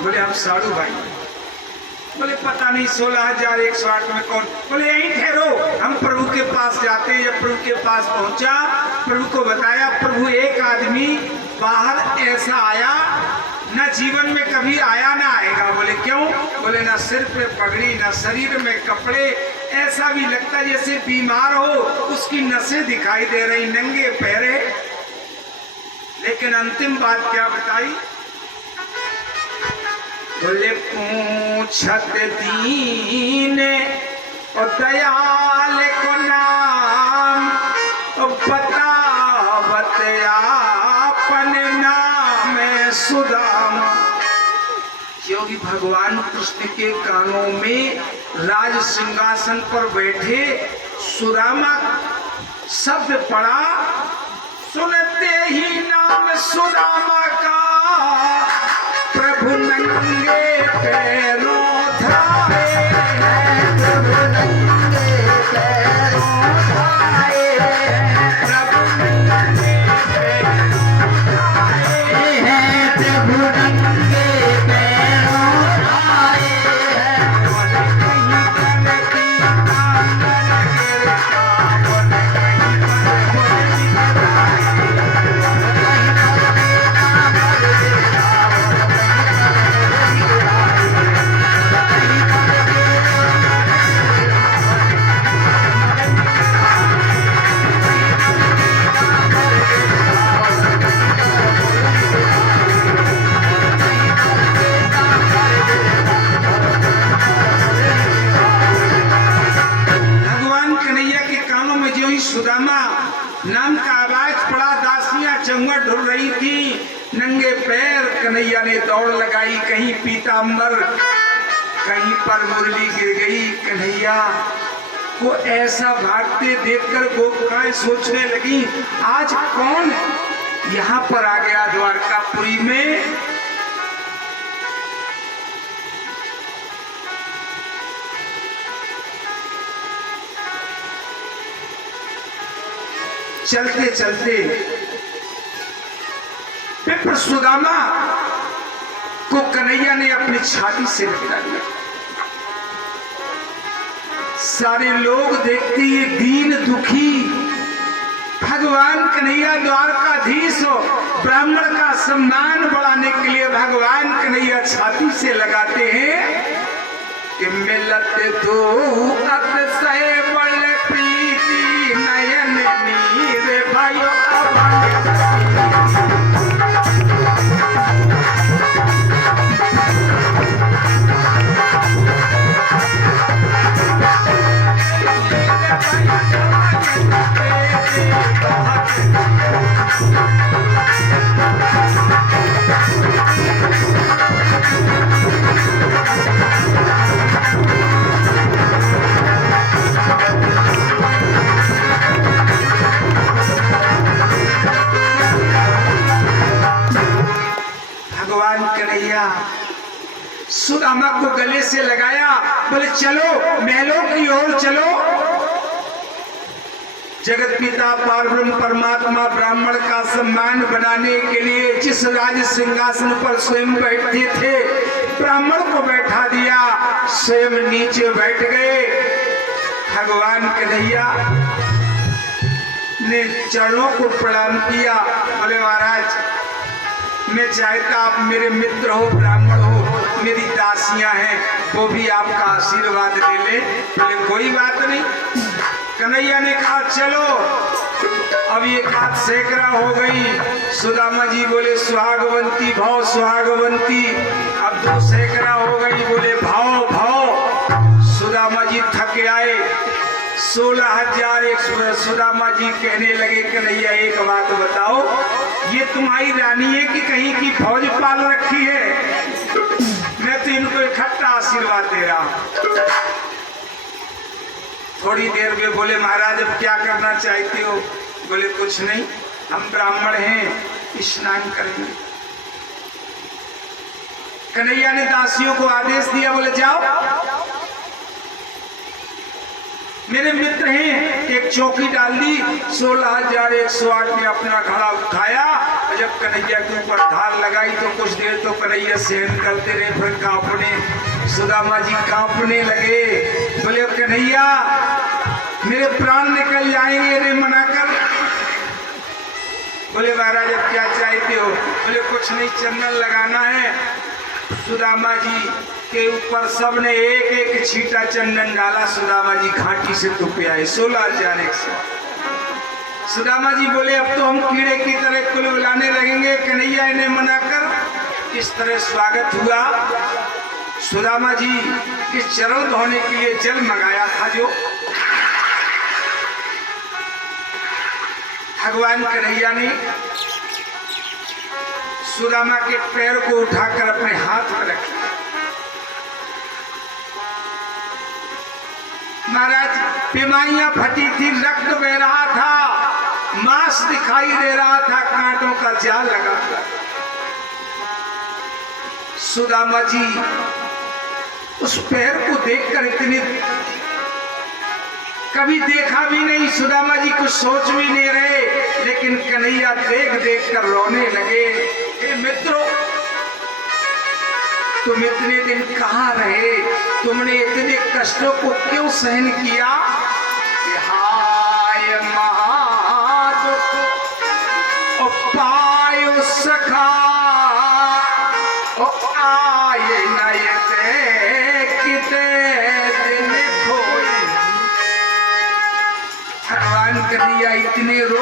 बोले हम साधु भाई। बोले पता नहीं 16,108 में कौन। बोले यहीं ठहरो, हम प्रभु के पास जाते हैं। जब प्रभु के पास पहुंचा, प्रभु को बताया। प्रभु एक आदमी बाहर ऐसा आया न जीवन में कभी आया ना आएगा। बोले क्यों? बोले ना सिर पे पगड़ी, ना शरीर में कपड़े, ऐसा भी लगता जैसे बीमार हो, उसकी नसें दिखाई दे रही, नंगे पैरे। लेकिन अंतिम बात क्या बताई? बोले पूछत दीन और दयाल को नाम, बतावत आपन नाम सुदामा। योगी भगवान कृष्ण के कानों में राज सिंहासन पर बैठे सुदामा शब्द पड़ा। सुनते ही नाम सुदामा का प्रभु नंगे पैरों धाए, प्रभु नंगे पैरों धाए, प्रभु नंगे पैरों धाए हैं, प्रभु नंगे पैरों धाए हैं। बोले कहीं करती आंगन गिरता, बोले कहीं सुदामा नाम का आवाज पड़ा। दासियां चंगुआ ढुल रही थी, नंगे पैर कन्हैया ने दौड़ लगाई। कहीं पीतांबर, कहीं पर मुरली गिर गई। कन्हैया को ऐसा भागते देखकर गोपिकाएं सोचने लगी, आज कौन यहाँ पर आ गया द्वारकापुरी में। चलते चलते विप्र सुदामा को कन्हैया ने अपनी छाती से लगा लिया। सारे लोग देखते ये दीन दुखी भगवान कन्हैया द्वारकाधीश हो। ब्राह्मण का सम्मान बढ़ाने के लिए भगवान कन्हैया छाती से लगाते हैं कि मिलत दो अतिशय बल प्रीति नयन नीर भाइयों सुदामा को गले से लगाया। बोले चलो महलों की ओर चलो। जगत पिता पारब्रह्म परमात्मा ब्राह्मण का सम्मान बनाने के लिए जिस राज सिंहासन पर स्वयं बैठते थे, ब्राह्मण को बैठा दिया, स्वयं नीचे बैठ गए। भगवान कन्हैया ने चरणों को प्रणाम किया। बोले महाराज मैं चाहता आप मेरे मित्र हो, ब्राह्मण हो, मेरी दासियां हैं, वो भी आपका आशीर्वाद ले ले। बोले कोई बात नहीं। कन्हैया ने कहा चलो। अब ये हाथ सैकड़ा हो गई। सुदामा जी बोले सुहागवंती भाव सुहागवंती। अब 2 सैकड़ा हो गई। बोले भाव भाव। सुदामा जी थक आए। 16,001 सुदामा जी कहने लगे कन्हैया एक बात बताओ, ये तुम्हारी रानी है कि कहीं की फौज पाल रखी है? मैं तो इनको इकट्ठा आशीर्वाद दे रहा हूं। थोड़ी देर में बोले महाराज अब क्या करना चाहते हो? बोले कुछ नहीं, हम ब्राह्मण हैं, स्नान करेंगे। कन्हैया ने दासियों को आदेश दिया। बोले जाओ मेरे मित्र हैं, एक चौकी डाल दी, 16,108 में अपना घड़ा उठाया और जब कन्हैया के ऊपर धार लगाई तो कुछ देर तो कन्हैया सहन करते रहे, फिर कांपने, सुदामा जी कांपने लगे। बोले कन्हैया मेरे प्राण निकल जाएंगे, रे मना कर। बोले महाराज अब क्या चाहते हो? बोले कुछ नहीं, चंदन लगाना है। सुदामा जी के ऊपर सबने एक एक छींटा चंदन डाला, सुदामा जी घाटी से तुप आए। 16,108। सुदामा जी बोले अब तो हम कीड़े की तरह कुल बुलाने लगेंगे, कन्हैया इन्हें मना कर। इस तरह स्वागत हुआ। सुदामा जी के चरण धोने के लिए जल मंगाया था, जो भगवान कन्हैया ने सुदामा के पैर को उठाकर अपने हाथ में रखा। महाराज बीमारियां फटी थी, रक्त बह रहा था, मांस दिखाई दे रहा था, कांटों का जाल लगा था। सुदामा जी उस पैर को देखकर इतने कभी देखा भी नहीं, सुदामा जी कुछ सोच भी नहीं रहे, लेकिन कन्हैया देख देख कर रोने लगे। हे मित्रों, तुम इतने दिन कहाँ रहे? तुमने इतने कष्टों को क्यों सहन किया? हाय महादुख पायो सखा आए नयते किते दिन खोई। भगवान कन्हैया इतने रोए।